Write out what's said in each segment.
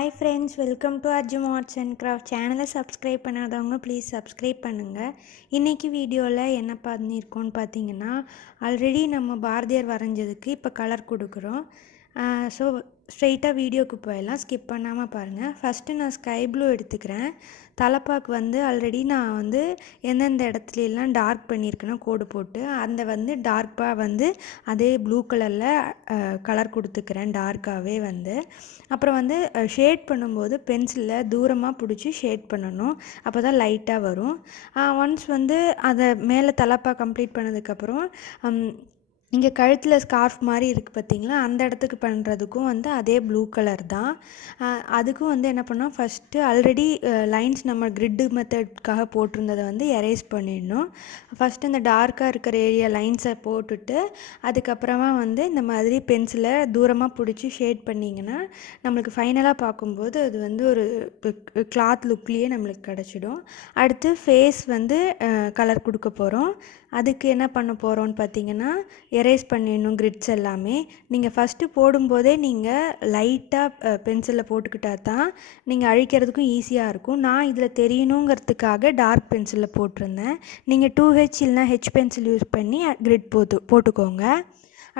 Hi friends, welcome to Arjun arts and craft சேனலை subscribe பண்ணாதவங்க please subscribe பண்ணுங்கள். இன்றைக்கி வீடியோவில் என்ன பண்ணியிருக்கோன்னு பார்த்தீங்கன்னா, ஆல்ரெடி நம்ம பாரதியார் வரைஞ்சதுக்கு இப்போ கலர் கொடுக்குறோம். ஸோ ஸ்ட்ரெயிட்டாக வீடியோவுக்கு போயிடலாம், ஸ்கிப் பண்ணாமல் பாருங்கள். ஃபஸ்ட்டு நான் ஸ்கை ப்ளூ எடுத்துக்கிறேன். தலைப்பாக்கு ஆல்ரெடி நான் எந்தெந்த இடத்துலலாம் டார்க் பண்ணியிருக்கேனோ கோடு போட்டு அந்த டார்க்காக அதே ப்ளூ கலரில் கலர் கொடுத்துக்கிறேன் டார்க்காகவே. அப்புறம் ஷேட் பண்ணும்போது பென்சிலில் தூரமாக பிடிச்சி ஷேட் பண்ணணும், அப்போ தான் லைட்டாக வரும். ஒன்ஸ் அதை மேலே தலைப்பா கம்ப்ளீட் பண்ணதுக்கப்புறம் இங்கே கழுத்தில் ஸ்கார்ஃப் மாதிரி இருக்குது பார்த்தீங்களா, அந்த இடத்துக்கு பண்ணுறதுக்கும் அதே ப்ளூ கலர் தான். அதுக்கும் என்ன பண்ணோம், ஃபஸ்ட்டு ஆல்ரெடி லைன்ஸ் நம்ம கிரிட்டு மெத்தட்காக போட்டிருந்ததை எரேஸ் பண்ணிடணும். ஃபஸ்ட்டு இந்த டார்க்காக இருக்கிற ஏரியா லைன்ஸை போட்டுட்டு அதுக்கப்புறமா இந்த மாதிரி பென்சிலை தூரமாக பிடிச்சி ஷேட் பண்ணிங்கன்னா நம்மளுக்கு ஃபைனலாக பார்க்கும்போது அது ஒரு கிளாத் லுக்லேயே நம்மளுக்கு கிடச்சிடும். அடுத்து ஃபேஸ் கலர் கொடுக்க போகிறோம். அதுக்கு என்ன பண்ண போகிறோன்னு பார்த்தீங்கன்னா, எரேஸ் பண்ணிடணும் கிரிட்ஸ் எல்லாமே. நீங்கள் ஃபஸ்ட்டு போடும்போதே நீங்கள் லைட்டாக பென்சிலில் போட்டுக்கிட்டா தான் நீங்கள் அழிக்கிறதுக்கும் ஈஸியாக இருக்கும். நான் இதில் தெரியணுங்கிறதுக்காக டார்க் பென்சிலில் போட்டிருந்தேன். நீங்கள் 2H இல்லைனா H பென்சில் யூஸ் பண்ணி கிரிட் போட்டுக்கோங்க.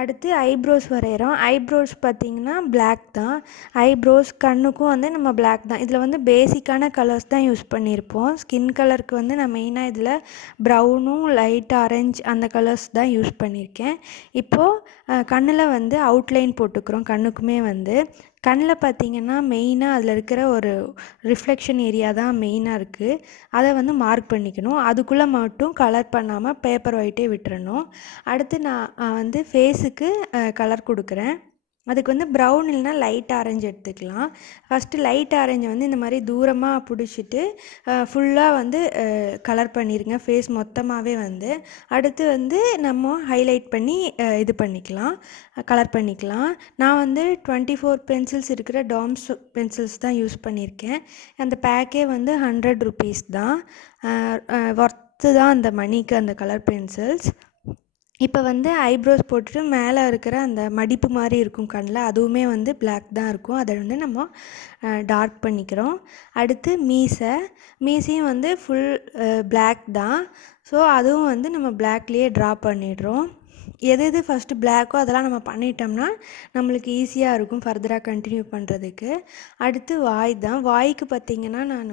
அடுத்து ஐப்ரோஸ் வரைகிறோம். ஐப்ரோஸ் பார்த்திங்கன்னா பிளாக் தான். ஐப்ரோஸ் கண்ணுக்கும் நம்ம பிளாக் தான். இதில் பேசிக்கான கலர்ஸ் தான் யூஸ் பண்ணியிருப்போம். ஸ்கின் கலருக்கு நான் மெயினாக இதில் ப்ரௌனும் லைட் ஆரஞ்ச் அந்த கலர்ஸ் தான் யூஸ் பண்ணியிருக்கேன். இப்போது கண்ணில் அவுட்லைன் போட்டுக்கிறோம். கண்ணுக்குமே கண்ணில் பார்த்திங்கன்னா மெயினாக அதில் இருக்கிற ஒரு ரிஃப்ளெக்ஷன் ஏரியா தான் மெயினாக இருக்குது. அதை மார்க் பண்ணிக்கணும். அதுக்குள்ளே மட்டும் கலர் பண்ணாமல் பேப்பர் ஒயிட்டே விட்டுறணும். அடுத்து நான் ஃபேஸுக்கு கலர் கொடுக்குறேன். அதுக்கு ப்ரௌன் இல்லைனா லைட் ஆரஞ்சு எடுத்துக்கலாம். ஃபஸ்ட்டு லைட் ஆரஞ்சை இந்த மாதிரி தூரமாக பிடிச்சிட்டு ஃபுல்லாக கலர் பண்ணிடுங்க ஃபேஸ் மொத்தமாகவே. அடுத்து நம்ம ஹைலைட் பண்ணி இது பண்ணிக்கலாம், கலர் பண்ணிக்கலாம். நான் 24 பென்சில்ஸ் இருக்கிற டாம்ஸ் பென்சில்ஸ் தான் யூஸ் பண்ணியிருக்கேன். அந்த பேக்கே 100 ருபீஸ் தான். ஒர்த்து தான் அந்த மணிக்கு அந்த கலர் பென்சில்ஸ். இப்போ ஐப்ரோஸ் போட்டுட்டு மேலே இருக்கிற அந்த மடிப்பு மாதிரி இருக்கும் கண்ணில், அதுவுமே பிளாக் தான் இருக்கும். அதை நம்ம டார்க் பண்ணிக்கிறோம். அடுத்து மீசையும் ஃபுல் பிளாக் தான். ஸோ அதுவும் நம்ம பிளாக்லேயே ட்ரா பண்ணிடுறோம். எது ஃபஸ்ட்டு பிளாக்கோ அதெல்லாம் நம்ம பண்ணிட்டோம்னா நம்மளுக்கு ஈஸியாக இருக்கும் ஃபர்தராக கண்டினியூ பண்ணுறதுக்கு. அடுத்து வாய் தான். வாய்க்கு பார்த்திங்கன்னா நான்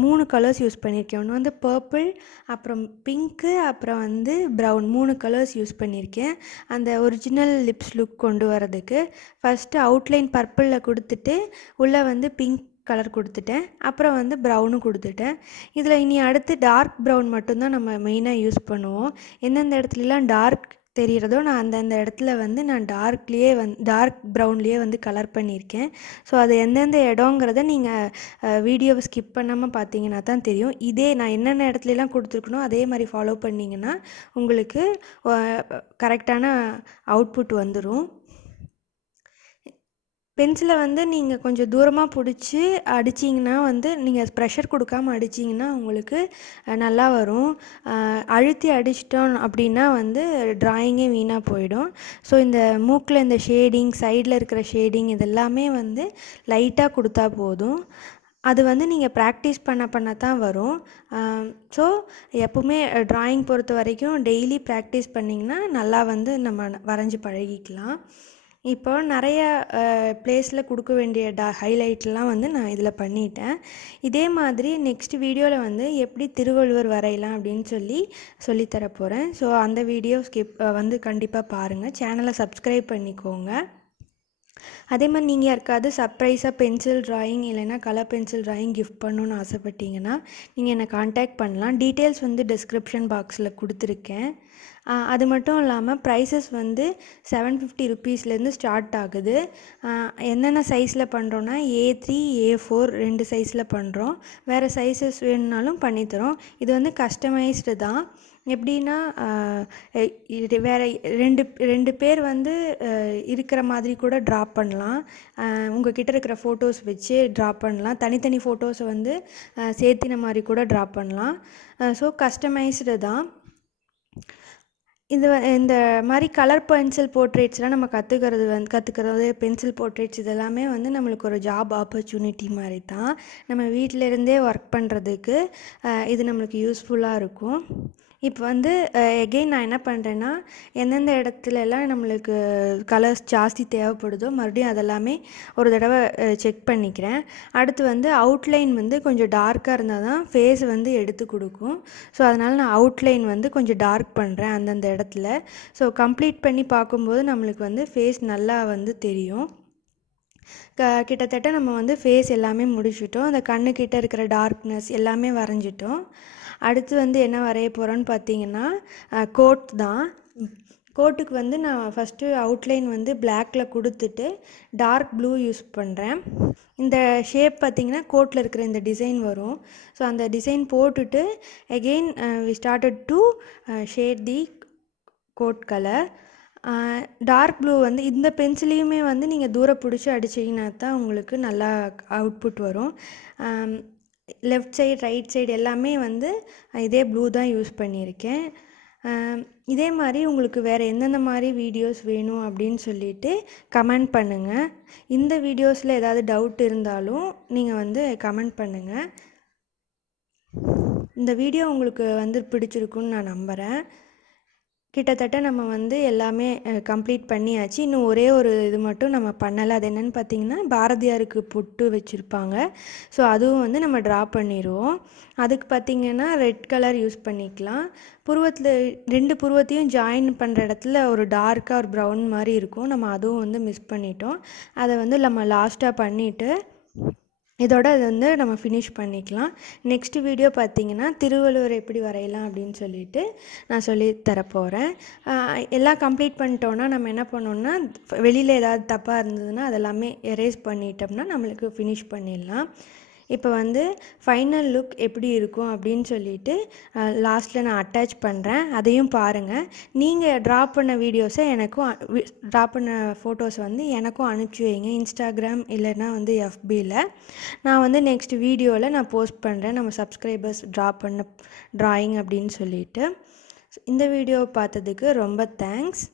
3 கலர்ஸ் யூஸ் பண்ணியிருக்கேன். ஒன்று பர்பிள், அப்புறம் பிங்க்கு, அப்புறம் ப்ரௌன், 3 கலர்ஸ் யூஸ் பண்ணியிருக்கேன் அந்த ஒரிஜினல் லிப்ஸ் லுக் கொண்டு வரதுக்கு. ஃபஸ்ட்டு அவுட்லைன் பர்பிளில் கொடுத்துட்டு உள்ளே பிங்க் கலர் கொடுத்துட்டேன். அப்புறம் ப்ரௌனும் கொடுத்துட்டேன். இதில் இனி அடுத்து டார்க் ப்ரௌன் மட்டும்தான் நம்ம மெயினாக யூஸ் பண்ணுவோம். எந்தெந்த இடத்துலலாம் டார்க் தெரிகிறதோ நான் அந்தந்த இடத்துல நான் டார்க் ப்ரௌன்லேயே கலர் பண்ணியிருக்கேன். ஸோ அது எந்தெந்த இடங்கிறத நீங்கள் வீடியோவை ஸ்கிப் பண்ணாமல் பார்த்தீங்கன்னா தான் தெரியும். இதே நான் என்னென்ன இடத்துலலாம் கொடுத்துருக்கனோ அதே மாதிரி ஃபாலோ பண்ணிங்கன்னா உங்களுக்கு கரெக்டான அவுட்புட் வந்துடும். பென்சிலை நீங்கள் கொஞ்சம் தூரமாக பிடிச்சி அடிச்சிங்கன்னா நீங்கள் ப்ரெஷர் கொடுக்காமல் அடிச்சிங்கன்னா உங்களுக்கு நல்லா வரும். அழுத்தி அடிச்சிட்டோம் அப்படின்னா ட்ராயிங்கே வீணாக போயிடும். ஸோ இந்த மூக்கில் இந்த ஷேடிங், சைடில் இருக்கிற ஷேடிங் இதெல்லாமே லைட்டாக கொடுத்தா போதும். அது நீங்கள் ப்ராக்டிஸ் பண்ண தான் வரும். ஸோ எப்போவுமே ட்ராயிங் பொறுத்த வரைக்கும் டெய்லி ப்ராக்டிஸ் பண்ணிங்கன்னா நல்லா நம்ம வரைஞ்சி பழகிக்கலாம். இப்போ நிறைய ப்ளேஸில் கொடுக்க வேண்டிய ஹைலைட்லாம் நான் இதில் பண்ணிட்டேன். இதே மாதிரி நெக்ஸ்ட் வீடியோவில் எப்படி திருவள்ளுவர் வரையலாம் அப்படின்னு சொல்லித்தர போகிறேன். ஸோ அந்த வீடியோ கண்டிப்பாக பாருங்கள். சேனலை சப்ஸ்கிரைப் பண்ணிக்கோங்க. அதே மாதிரி நீங்கள் யாருக்காவது சர்ப்ரைஸாக பென்சில் ட்ராயிங் இல்லைன்னா கலர் பென்சில் ட்ராயிங் கிஃப்ட் பண்ணணுன்னு ஆசைப்பட்டீங்கன்னா நீங்கள் என்னை காண்டாக்ட் பண்ணலாம். டீட்டெயில்ஸ் டிஸ்கிரிப்ஷன் பாக்ஸில் கொடுத்துருக்கேன். அது மட்டும் இல்லாமல் ப்ரைஸஸ் 750 ருபீஸ்லேருந்து ஸ்டார்ட் ஆகுது. என்னென்ன சைஸில் பண்ணுறோன்னா A3, A4 2 சைஸில் பண்ணுறோம். வேறு சைஸஸ் வேணுனாலும் பண்ணித்தரோம். இது கஸ்டமைஸ்டு தான். எப்படின்னா இது வேறு ரெண்டு பேர் இருக்கிற மாதிரி கூட ட்ரா பண்ணலாம். உங்கள் கிட்ட இருக்கிற ஃபோட்டோஸ் வச்சு ட்ரா பண்ணலாம். தனித்தனி ஃபோட்டோஸை சேர்த்தின மாதிரி கூட ட்ரா பண்ணலாம். ஸோ கஸ்டமைஸ்டு தான். இந்த மாதிரி கலர் பென்சில் போர்ட்ரேட்ஸ்லாம் நம்ம கற்றுக்கிறது பென்சில் போர்ட்ரேட்ஸ் இதெல்லாமே வந்து நம்மளுக்கு ஒரு ஜாப் ஆப்பர்ச்சுனிட்டி மாதிரி தான். நம்ம வீட்டில் இருந்தே ஒர்க் பண்ணுறதுக்கு இது நம்மளுக்கு யூஸ்ஃபுல்லாக இருக்கும். இப்போ வந்து எகெயின் நான் என்ன பண்ணுறேன்னா, எந்தெந்த இடத்துலலாம் நம்மளுக்கு கலர்ஸ் ஜாஸ்தி தேவைப்படுதோ மறுபடியும் அதெல்லாமே ஒரு தடவை செக் பண்ணிக்கிறேன். அடுத்து வந்து அவுட்லைன் வந்து கொஞ்சம் டார்க்காக இருந்தால் தான் ஃபேஸ் வந்து எடுத்து கொடுக்கும். ஸோ அதனால் நான் அவுட்லைன் வந்து கொஞ்சம் டார்க் பண்ணுறேன் அந்தந்த இடத்துல. ஸோ கம்ப்ளீட் பண்ணி பார்க்கும்போது நம்மளுக்கு வந்து ஃபேஸ் நல்லா வந்து தெரியும். கிட்டத்தட்ட நம்ம வந்து ஃபேஸ் எல்லாமே முடிச்சிட்டோம். அந்த கண்ணுக்கிட்ட இருக்கிற டார்க்னஸ் எல்லாமே வரைஞ்சிட்டோம். அடுத்து வந்து என்ன வரைய போகிறோன்னு பார்த்தீங்கன்னா, கோட் தான். கோட்டுக்கு வந்து நான் ஃபஸ்ட்டு அவுட்லைன் வந்து பிளாக்கில் கொடுத்துட்டு டார்க் ப்ளூ யூஸ் பண்ணுறேன். இந்த ஷேப் பார்த்திங்கன்னா கோட்டில் இருக்கிற இந்த டிசைன் வரும். ஸோ அந்த டிசைன் போட்டுட்டு again we started to shade the coat colour. Dark blue வந்து இந்த பென்சிலையுமே வந்து நீங்கள் தூரம் பிடிச்சி அடிச்சிங்கன்னா தான் உங்களுக்கு நல்லா அவுட்புட் வரும். லெஃப்ட் சைடு ரைட் சைடு எல்லாமே வந்து இதே ப்ளூ தான் யூஸ் பண்ணியிருக்கேன். இதே மாதிரி உங்களுக்கு வேறு எந்தெந்த மாதிரி வீடியோஸ் வேணும் அப்படின்னு சொல்லிட்டு கமெண்ட் பண்ணுங்கள். இந்த வீடியோஸில் ஏதாவது டவுட் இருந்தாலும் நீங்கள் வந்து கமெண்ட் பண்ணுங்கள். இந்த வீடியோ உங்களுக்கு வந்து பிடிச்சிருக்குன்னு நான் நம்புகிறேன். கிட்டத்தட்ட நம்ம வந்து எல்லாமே கம்ப்ளீட் பண்ணியாச்சு. இன்னும் ஒரே ஒரு இது மட்டும் நம்ம பண்ணலை. அது என்னென்னு பார்த்தீங்கன்னா, பாரதியாருக்கு பொட்டு வச்சுருப்பாங்க. ஸோ அதுவும் வந்து நம்ம ட்ரா பண்ணிடுவோம். அதுக்கு பார்த்திங்கன்னா ரெட் கலர் யூஸ் பண்ணிக்கலாம். புருவத்தில் 2 புருவத்தையும் ஜாயின் பண்ணுற இடத்துல ஒரு டார்க்காக ஒரு ப்ரௌன் மாதிரி இருக்கும். நம்ம அதுவும் வந்து மிஸ் பண்ணிட்டோம். அதை வந்து நம்ம லாஸ்ட்டாக பண்ணிவிட்டு இதோட அது வந்து நம்ம ஃபினிஷ் பண்ணிக்கலாம். நெக்ஸ்ட் வீடியோ பார்த்திங்கன்னா திருவள்ளுவர் எப்படி வரையலாம் அப்படின்னு சொல்லிட்டு நான் சொல்லி தரப்போகிறேன். எல்லாம் கம்ப்ளீட் பண்ணிட்டோன்னா நம்ம என்ன பண்ணோன்னா, வெளியில் ஏதாவது தப்பாக இருந்ததுன்னா அதெல்லாமே எரேஸ் பண்ணிட்டோம்னா நம்மளுக்கு ஃபினிஷ் பண்ணிடலாம். இப்போ வந்து ஃபைனல் லுக் எப்படி இருக்கும் அப்படின்னு சொல்லிட்டு லாஸ்ட்டில் நான் அட்டாச் பண்ணுறேன். அதையும் பாருங்கள். நீங்கள் ட்ரா பண்ண வீடியோஸை எனக்கும் ட்ரா பண்ண ஃபோட்டோஸ் வந்து எனக்கும் அனுப்பிச்சி வைங்க, இன்ஸ்டாகிராம் இல்லைன்னா வந்து FBயில். நான் வந்து நெக்ஸ்ட் வீடியோவில் நான் போஸ்ட் பண்ணுறேன், நம்ம சப்ஸ்கிரைபர்ஸ் ட்ரா பண்ண ட்ராயிங் அப்படின்னு சொல்லிட்டு. இந்த வீடியோவை பார்த்ததுக்கு ரொம்ப தேங்க்ஸ்.